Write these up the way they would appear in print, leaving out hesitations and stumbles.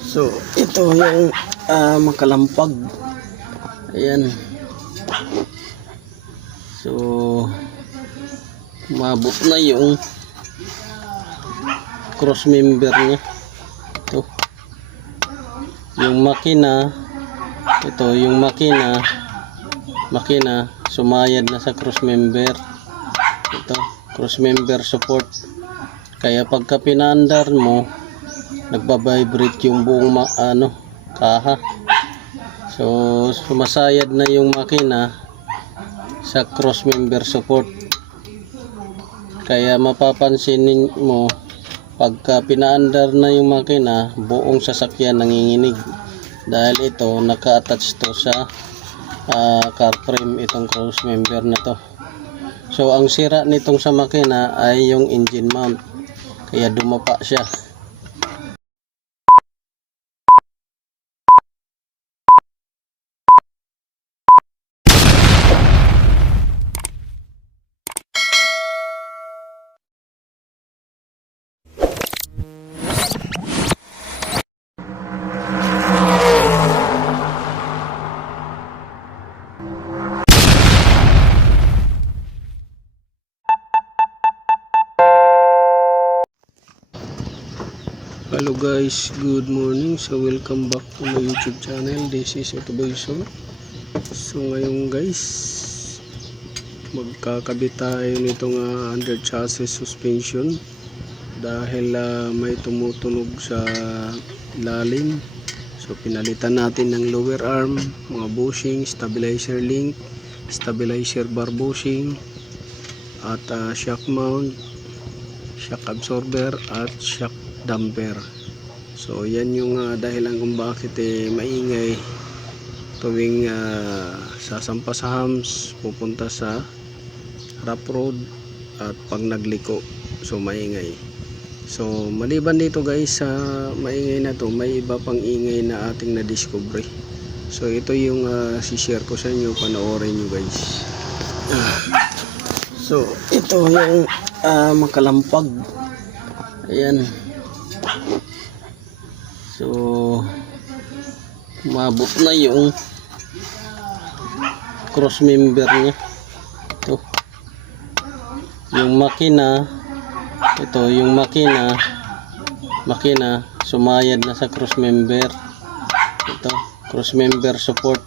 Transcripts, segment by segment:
So ito yung makalampag. Ayan. So umabot na yung cross member niya. Ito yung makina. Ito yung makina sumayad na sa cross member. Ito cross member support, kaya pagka pinaandar mo nagba-vibrate yung buong kaha. So sumasayad na yung makina sa cross member support, kaya mapapansin mo pagka pinaandar na yung makina buong sasakyan nanginginig dahil ito naka-attach to sa car frame, itong cross member na to. So ang sira nitong sa makina ay yung engine mount, kaya dumapa siya. Hello guys, good morning. So welcome back to my YouTube channel. This is Autoboyson. So ngayon guys, magkakabit tayo nitong under chassis suspension dahil may tumutunog sa ilalim. So pinalitan natin ng lower arm, mga bushing, stabilizer link, stabilizer bar bushing, at shock mount, shock absorber at shock damper. So yan yung dahilan kung bakit maingay tuwing sasampa sa hams, pupunta sa rough road, at pag nagliko so maingay. So maliban dito guys sa maingay na to, may iba pang ingay na ating na-discovery. So ito yung si-share ko sa inyo, panoorin nyo guys. So ito yung makalampag. Ayan. So umabot na yung cross member niya. Ito yung makina. Ito yung makina sumayad na sa cross member. Ito cross member support,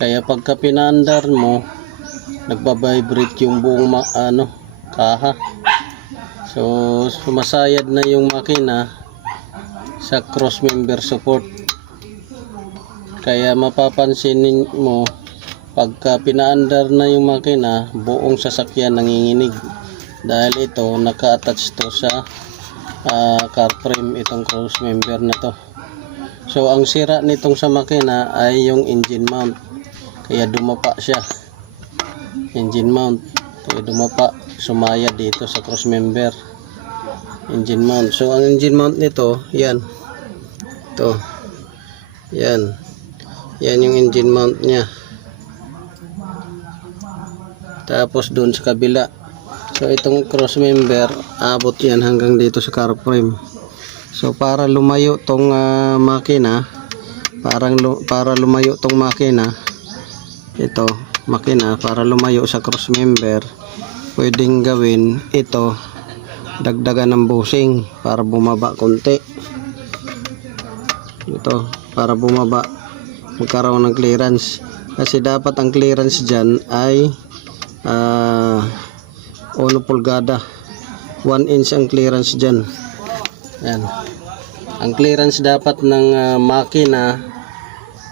kaya pagka pinaandar mo nagba-vibrate yung buong kaha. So sumasayad na yung makina sa cross member support, kaya mapapansin mo pagka pinaandar na yung makina buong sasakyan nanginginig dahil ito naka-attach to sa car frame, itong cross member na to. So ang sira nitong sa makina ay yung engine mount, kaya dumapa siya. Engine mount, kaya dumapa, sumayad dito sa cross member, engine mount. So ang engine mount nito, yan, ito, yan yung engine mount nya. Tapos dun sa kabila, so itong cross member abot yan hanggang dito sa car frame. So para lumayo tong makina, para lumayo tong makina, ito makina, para lumayo sa cross member, pwedeng gawin ito, dagdagan ng bushing para bumaba konti. Ito para bumaba, magkaroon ng clearance, kasi dapat ang clearance dyan ay 1 pulgada, 1 inch ang clearance dyan. Yan ang clearance dapat ng makina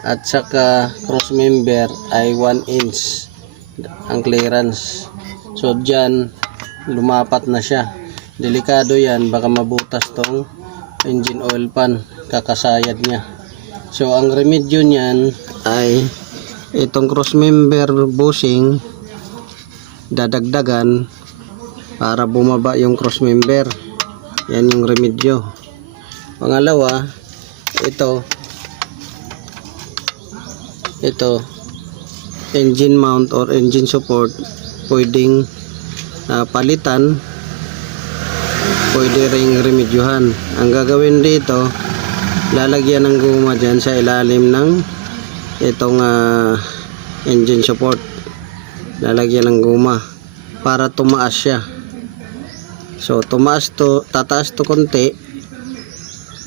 at saka cross member ay 1 inch ang clearance. So dyan lumapat na siya, delikado yan, baka mabutas tong engine oil pan, kakasayad niya. So ang remedyo niyan ay itong cross member bushing dadagdagan para bumaba yung cross member. Yan yung remedyo. Pangalawa, ito engine mount or engine support, pwedeng palitan pwede ring remedyohan. Ang gagawin dito, lalagyan ng guma dyan sa ilalim ng itong engine support. Lalagyan ng guma para tumaas siya. So tataas to konti,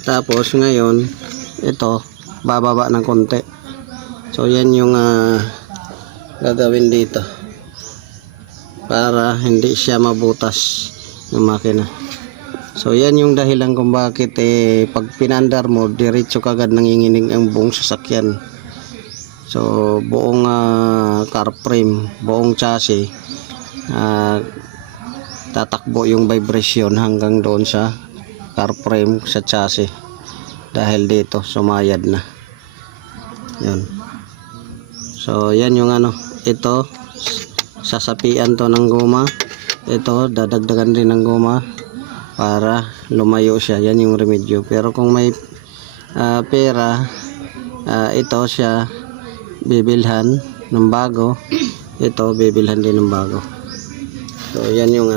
tapos ngayon ito bababa ng konti. So yan yung gagawin dito para hindi siya mabutas ng makina. So yan yung dahilan kung bakit pag pinandar mo, diretso kagad nanginginig ang buong sasakyan. So buong car frame, buong chassis, tatakbo yung vibration hanggang doon sa car frame, sa chassis, dahil dito sumayad na. Yan. So yan yung ito sasapian to ng guma. Ito dadagdagan din ng guma para lumayo siya. Yan yung remedyo. Pero kung may pera, ito siya bibilhan ng bago. Ito bibilhan din ng bago. So yan yung